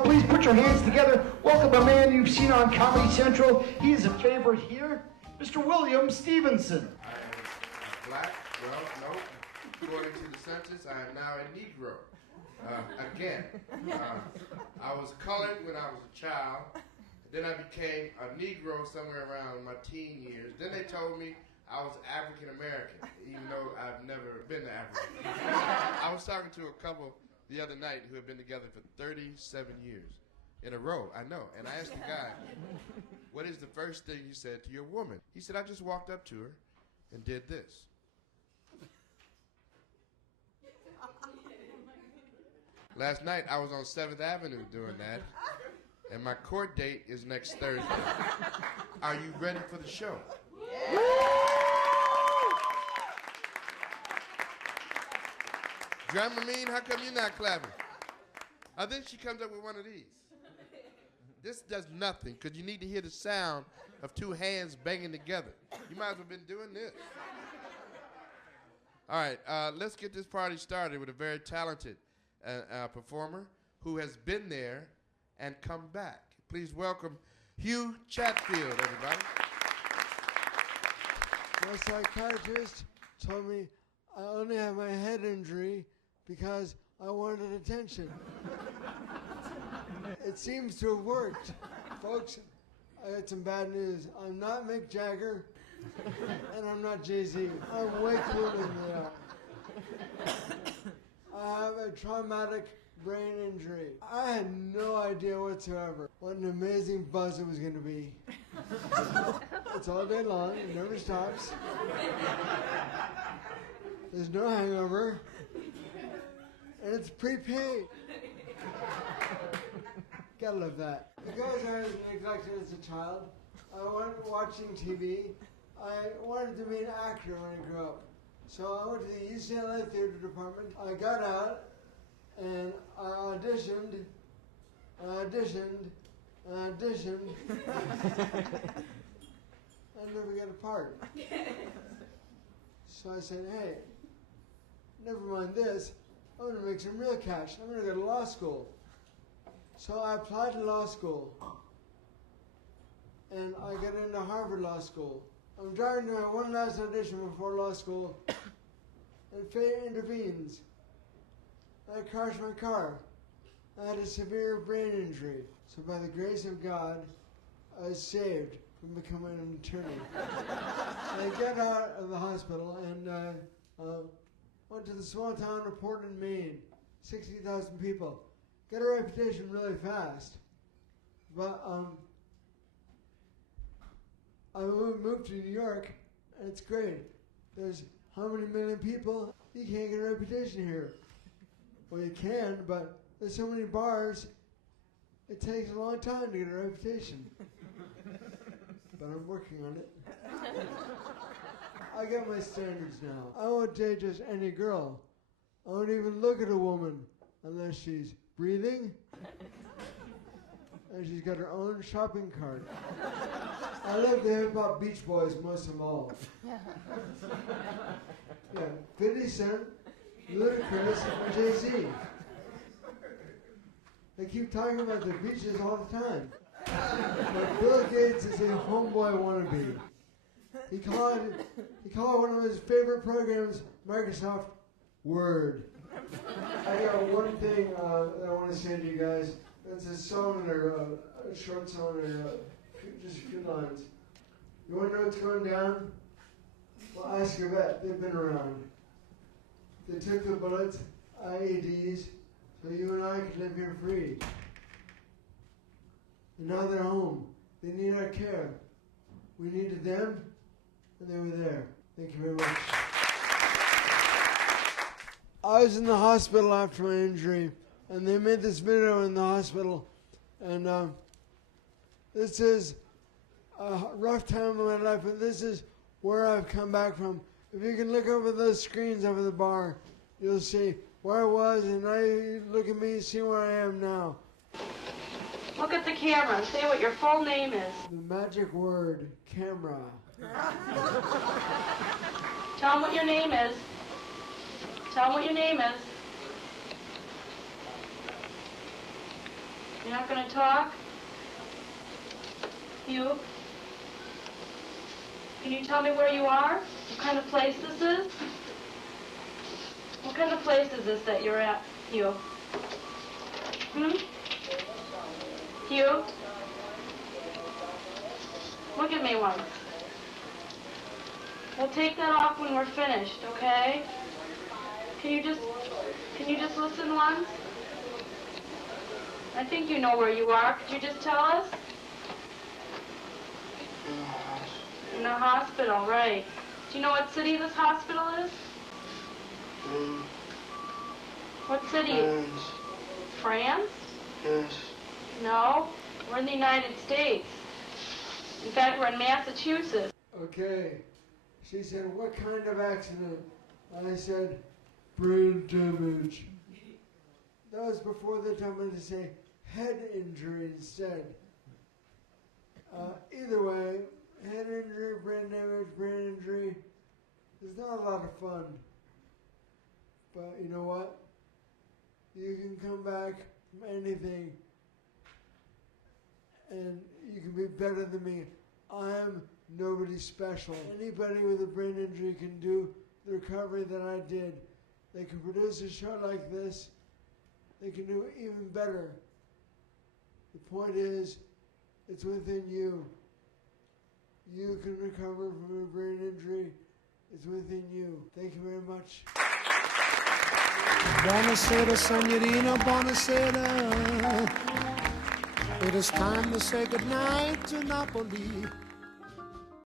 Central. Please put your hands together. Welcome a man you've seen on Comedy Central. He is a favorite here, Mr. William Stevenson. I am black. Well, no. According to the census, I am now a Negro. Again, I was colored when I was a child. Then I became a Negro somewhere around my teen years. Then they told me I was African American, even though I've never been to Africa. I was talking to a couple the other night who had been together for 37 years in a row, I know. And I asked the guy, what is the first thing you said to your woman? He said, I just walked up to her and did this. Last night, I was on 7th Avenue doing that, and my court date is next Thursday. Are you ready for the show? Yeah. Dramamine, how come you're not clapping? Then she comes up with one of these. This does nothing, because you need to hear the sound of two hands banging together. You might as well have been doing this. All right, let's get this party started with a very talented performer who has been there and come back. Please welcome Hugh Chatfield, everybody. My psychiatrist told me I only have my head injury because I wanted attention. It seems to have worked. Folks, I got some bad news. I'm not Mick Jagger, and I'm not Jay-Z. I'm way cooler than they are. I have a traumatic brain injury. I had no idea whatsoever what an amazing buzz it was going to be. It's all day long. It never stops. There's no hangover. And it's prepaid. Gotta love that. Because I was neglected as a child, I went watching TV. I wanted to be an actor when I grew up. So I went to the UCLA theater department. I got out and I auditioned. I never got a part. So I said, hey, never mind this. I'm going to make some real cash. I'm going to go to law school. So I applied to law school. And I got into Harvard Law School. I'm driving to my one last audition before law school, and fate intervenes. I crashed my car. I had a severe brain injury. So by the grace of God, I was saved from becoming an attorney. I got out of the hospital and went to the small town of Portland, Maine, 60,000 people. Got a reputation really fast. But I moved to New York, and it's great. There's how many million people? You can't get a reputation here. Well, you can, but there's so many bars, it takes a long time to get a reputation. But I'm working on it. I got my standards now. I won't date just any girl. I won't even look at a woman unless she's breathing and she's got her own shopping cart. I love the hip-hop Beach Boys most of all. Yeah, 50 Cent, Ludacris, and Jay-Z. They keep talking about the beaches all the time. But Bill Gates is a homeboy wannabe. He called one of his favorite programs, Microsoft Word. I got one thing that I want to say to you guys. It's a song or a short song or just a few lines. You want to know what's going down? Well, ask your vet. They've been around. They took the bullets, IEDs, so you and I could live here free. And now they're home. They need our care. We needed them, and they were there. Thank you very much. I was in the hospital after my injury, and they made this video in the hospital. And this is a rough time of my life, and this is where I've come back from. If you can look over those screens over the bar, you'll see where I was, and now you look at me, see where I am now. Look at the camera and say what your full name is. The magic word, camera. Tell them what your name is. Tell them what your name is. You're not going to talk? Hugh? Can you tell me where you are? What kind of place this is? What kind of place is this that you're at, Hugh? Hugh? Look at me once. We'll take that off when we're finished, okay? Can you just listen once? I think you know where you are. Could you just tell us? In the hospital, right. Do you know what city this hospital is? What city? France? Yes. No, we're in the United States. In fact, we're in Massachusetts. Okay. She said, what kind of accident? I said, brain damage. That was before they told me to say head injury instead. Either way, head injury, brain damage, brain injury, it's not a lot of fun. But you know what? You can come back from anything and you can be better than me. I am nobody special. Anybody with a brain injury can do the recovery that I did. They can produce a show like this. They can do even better. The point is, it's within you. You can recover from a brain injury. It's within you. Thank you very much. Buonasera, signorina, buonasera. It is time to say goodnight to Napoli.